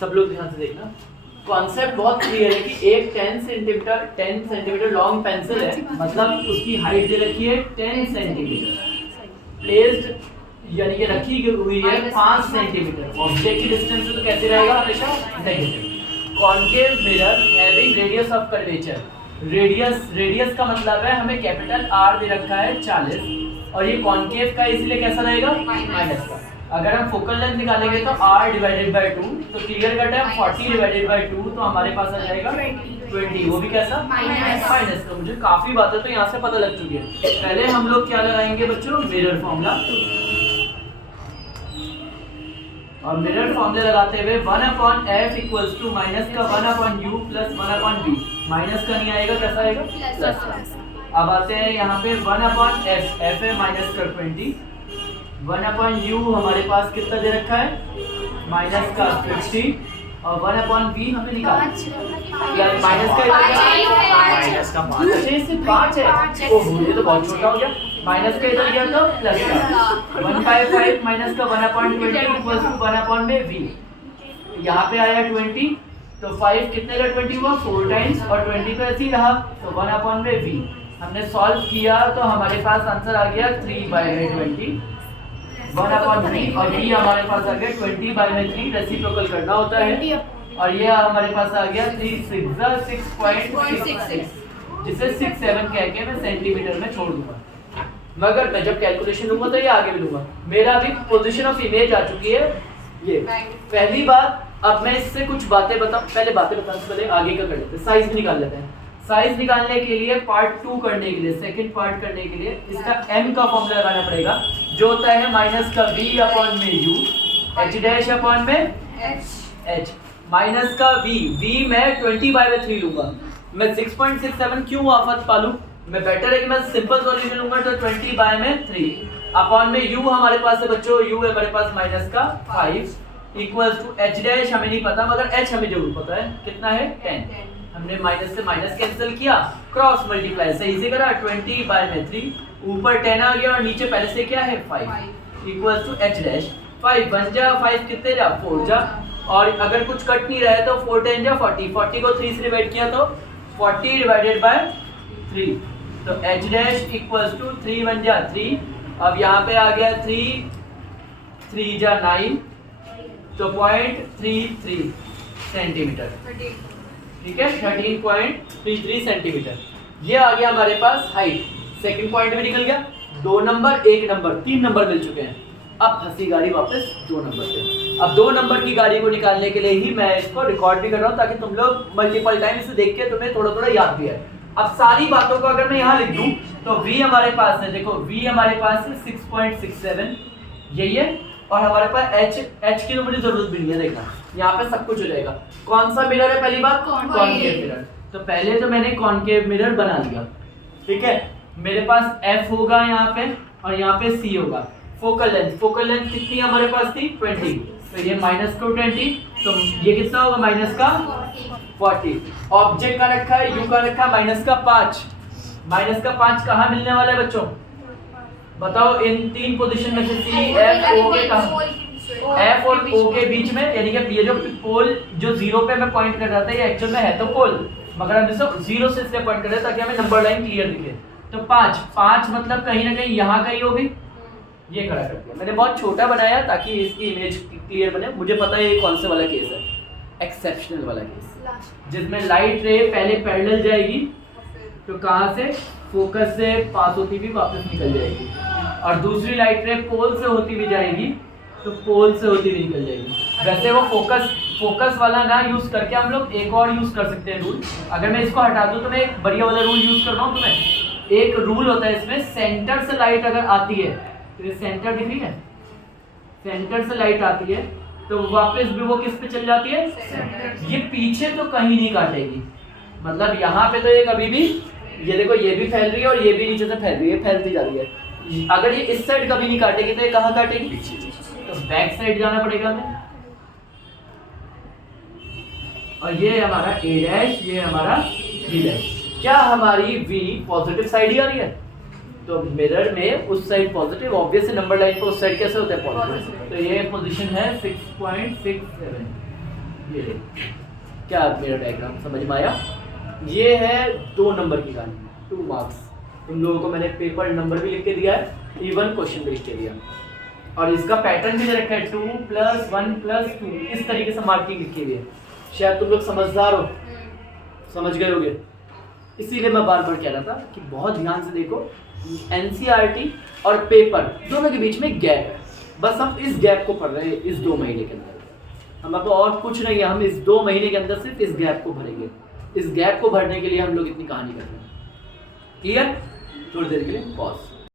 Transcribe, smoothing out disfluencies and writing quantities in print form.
सब लोग ध्यान से देखना, कॉन्सेप्ट बहुत क्लियर है कि एक 10 सेंटीमीटर लॉन्ग पेंसिल है, मतलब उसकी हाइट दे रखी है 10 सेंटीमीटर, प्लेस्ड यानी कि रखी हुई है 5 सेंटीमीटर। ऑब्जेक्ट की डिस्टेंस तो कैसे रहेगा, हमेशा negative. Concave mirror having radius of curvature, radius का मतलब है हमें कैपिटल R दे रखा है 40, और ये कॉन्केव का इसलिए कैसा रहेगा, माइनस का। अगर हम फोकल लेंथ निकालेंगे तो R डिवाइडेड बाय 2, तो क्लियर कट है 40 डिवाइडेड बाय 2, तो हमारे पास आ जाएगा 20, वो भी कैसा, माइनस। तो मुझे काफी बातें तो यहाँ से पता लग चुकी है। पहले हम लोग क्या लगाएंगे बच्चों, मिरर फॉर्मूला, और मिरर फॉर्मूला लगाते हुए 1/f इक्वल्स टू माइनस का 1/u प्लस 1/v, माइनस का नहीं आएगा, कैसा आएगा, प्लस। अब आते हैं यहाँ पे 1/f, f है माइनस का 20, 1/u हमारे पास कितना दे रखा है, माइनस का 50, और 1/v हमें निकालना है, माइनस का 5 है, ओहो ये तो बहुत छोटा हो गया, माइनस का इधर गया तो प्लस का 1/5 माइनस का 1/20 इक्वल्स टू 1/v, यहाँ पे आया 20, तो 5 कितने का 20 हुआ, 4 टाइम्स, और 20 तो ऐसे ही रहा, तो 1/v। हमने सॉल्व किया तो हमारे पास आंसर आ गया 3/20, 1/v, और v हमारे पास आ गया 20/3, रेसिप्रोकल करना होता है, और ये हमारे पास आ गया 6.66, जिसे 67 कह के मैं सेंटीमीटर में छोड़ दूंगा, मगर मैं जब कैलकुलेशन लूंगा तो ये आगे भी लूंगा। मेरा अभी पोजीशन ऑफ इमेज आ चुकी है ये पहली बात। अब मैं इससे कुछ बातें बताऊं, पहले बातें बताने से पहले आगे का कर लेते हैं, साइज भी निकाल लेते हैं। साइज निकालने के लिए पार्ट 2 करने के लिए, सेकंड पार्ट करने के लिए इसका m का फॉर्मूला लगाना पड़ेगा, जो होता है माइनस का v अपॉन में u, h डैश अपॉन में h, माइनस का v मैं 20/3 लूंगा। मैं 6.67 क्यों आफत पालूं, मैं बेटर है कि मैं सिंपल सॉल्यूशन लूंगा, तो 20/3 अपॉन में u हमारे पास है बच्चों, u है हमारे पास माइनस का 5 इक्वल्स टू h डैश हमें नहीं पता, मगर h हमें जरूर पता है, कितना है 10। हमने माइनस से माइनस कैंसिल किया, क्रॉस मल्टीप्लाई सही से करा, 20/3 ऊपर 10 आ गया, और नीचे पहले से क्या है 5 इक्वल्स टू h डैश, 5 बन जा, 5 कितने जा 4 जा, और अगर कुछ कट नहीं रहा है तो 4 10 जा 40, 40 को 3 से डिवाइड किया तो 40/3, तो h डैश इक्वल्स टू 3 बन जा 3, अब यहाँ पे आ गया 3 जा 9, तो 0.33 सेंटीमीटर, ठीक है, 13.33 सेंटीमीटर। ये आ गया हमारे पास हाइट। सेकंड पॉइंट भी निकल गया, 2 नंबर 1 नंबर 3 नंबर मिल चुके हैं। अब फंसी गाड़ी वापस 2 नंबर पे। अब 2 नंबर की गाड़ी को निकालने के लिए ही मैं इसको रिकॉर्ड भी कर रहा हूँ, ताकि तुम लोग मल्टीपल टाइम इसे देख के तुम्हें थोड़ा थोड़ा याद भी है। अब सारी बातों को अगर मैं यहाँ लिख दूँ तो v हमारे पास है, देखो v हमारे पास है 6.67, यही है, और हमारे पास h की तो मुझे जरूरत भी नहीं है, देखना यहाँ पे सब कुछ हो जाएगा। कौन सा मिरर है, पहली बात कॉनकेव मिरर, तो पहले तो मैंने कॉनकेव मिरर बना लिया, ठीक है। मेरे पास f होगा यहाँ पे, और यहाँ पे c होगा। फोकल लेंथ कितनी हमारे पास थी 20, तो ये माइनस को 20, तो ये कितना होगा माइनस का 40। ऑब्जेक्ट का रखा है, u का रखा है माइनस का 5, माइनस का 5 कहाँ मिलने वाला है बच्चों, बताओ इन 3 पोजीशन में से c f o के कहाँ, f और o के बीच में, यानी कि ये जो पोल जो 0 पे मैं पॉइंट कर रहा था, ये एक्चुअल में है तो पोल, मगर हम इसको 0 से इसलिए पॉइंट कर रहे हैं ताकि हमें नंबर लाइन क्लियर दिखे। तो 5 मतलब कहीं ना कहीं यहाँ कहीं होगी, ये खड़ा कर दिया मैंने, बहुत छोटा बनाया ताकि इसकी इमेज क्लियर बने। मुझे पता है ये कौन से वाला केस है, एक्सेप्शनल वाला केस, जिसमें लाइट रे पहले पैरेलल जाएगी, तो कहाँ से, फोकस से पास होती हुई वापस निकल जाएगी, और दूसरी लाइट रे पोल से होती हुई जाएगी, तो पोल से होती हुई निकल जाएगी। वैसे वो फोकस वाला ना यूज करके हम लोग एक और यूज कर सकते हैं रूल। अगर मैं इसको हटा दूं तो मैं एक बढ़िया वाला रूल यूज कर रहा हूँ तुम्हें। एक रूल होता है इसमें, सेंटर से लाइट अगर आती है, तो ये सेंटर दिख रही है, सेंटर से लाइट आती है तो वापस भी वो किस पे चल जाती है, ये पीछे तो कहीं नहीं काटेगी, मतलब यहाँ पे तो ये कभी भी, ये देखो ये भी फैल रही है और ये भी नीचे से फैल रही है, फैलती जा रही है। अगर ये इस साइड कभी नहीं काटेगी तो ये कहाँ काटेगी, तो बैक साइड जाना पड़ेगा हमें। और ये हमारा a डैश, ये हमारा b डैश। क्या हमारी v पॉजिटिव साइड ही आ रही है, तो मिरर में उस साइड पॉजिटिव, ऑब्वियस है नंबर लाइन पर उस साइड कैसे होता है पॉजिटिव, तो ये पोजीशन है 6.67, ये देखो क्या मेरा डायग्राम समझ में आया। ये है 2 नंबर की कहानी, 2 मार्क्स। तुम लोगों को मैंने पेपर नंबर भी लिख के दिया है, इवन क्वेश्चन भी लिख के दिया, और इसका पैटर्न भी दे रखा है 2 + 1 + 2, इस तरीके से मार्किंग लिखी हुई है। शायद तुम लोग समझदार हो, समझ गए होगे। इसीलिए मैं बार बार कह रहा था कि बहुत ध्यान से देखो, एनसीईआरटी और पेपर दोनों के बीच में गैप है, बस हम इस गैप को पढ़ रहे हैं इस 2 महीने के अंदर। हम अब और कुछ नहीं है, हम इस 2 महीने के अंदर सिर्फ इस गैप को भरेंगे। इस गैप को भरने के लिए हम लोग इतनी कहानी कर रहे हैं। क्लियर? थोड़ी देर के लिए पॉज।